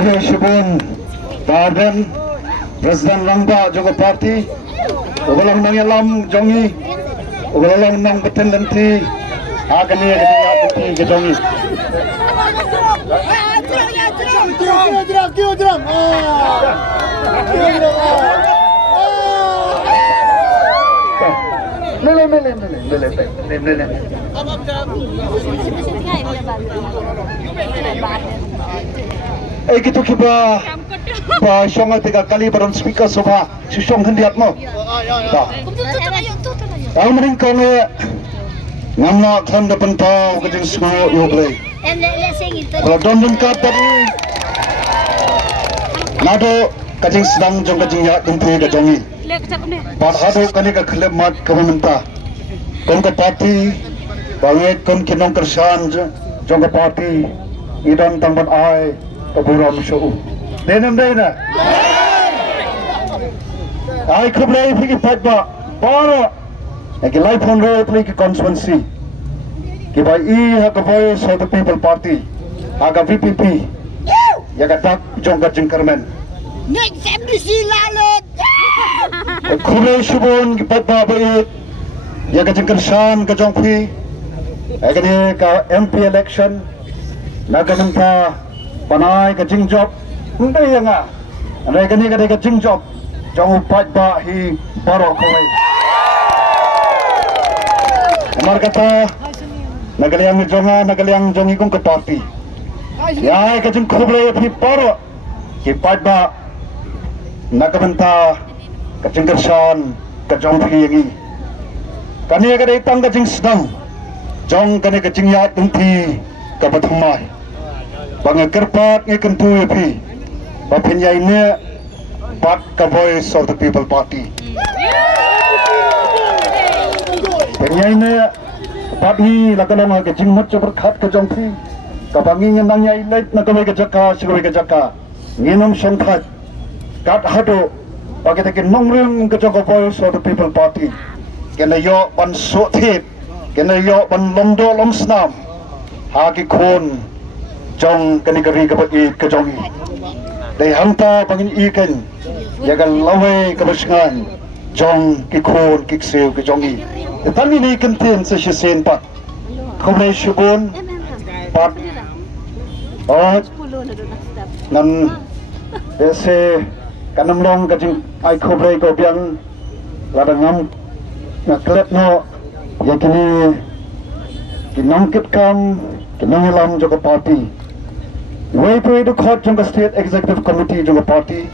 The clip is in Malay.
Kore Shibun Darden President Rangba Jogo Party Ugalang nang yalam jongi Ugalang nang betendanti Agani agani gedongi Drum Mele gitu kiba ba shonga tiga kali baron speaker soba sishong hendiat mo ta ang maring kone ngamna kham da pantau kajing smo yoble kalau don ka tadi nado kajing sedang jong kajing ya kumpul ga jongi par hado kane ka khleb mat kamanta kon ka party banget kon kinong kersan jong ka party idan tangbat ai kaburam show denam dena ai khublai phiki patba para ek life on road like constituency ki bhai ha ka voice of the people party ha ka VPP ya ka tak jong ka jingkarmen next MDC lalet khublai shubon ki patba bai ya ka jingkarsan ka jong phi ek ni ka MP election nagamanta panai ka jing job ndai nga anai ka ni ka jing job jong upat ba hi baro koi amar kata nagaliang jongi kong ka party ya ka jing khublai phi baro hi pat ba nagamanta ka jing kersan ka jong phi yangi kani ka dei tang ka jing sedang jong kani ka jing ya tumthi ka pathamai Pangakarpat ngayon po yapi, papinyay niya pat ka voice of the people party. Pinyay niya pat hi lakalang mga kajingmot sa berkat ka jongpi, kapangingin nang niya ilit na kamay ka jaka, sigaway ka jaka, nginom sangkat, kat hado, pagkitakin nongring ka jaka voice of the people party, kinayo pan sotit, kinayo pan lomdo lomsnam, hagi kon, jong kanigari kapag kajongi day hanta pangin ikan yagal laway kabasingan jong kikon kiksew kajongi tani ni kantin sa sisen pat khublai shubon pat ot nan ese kanamlong kajing ai khublai ko biang ladangam naklet no yakini kinongkit kam kinongilam joko party Way to court jong state executive committee jong party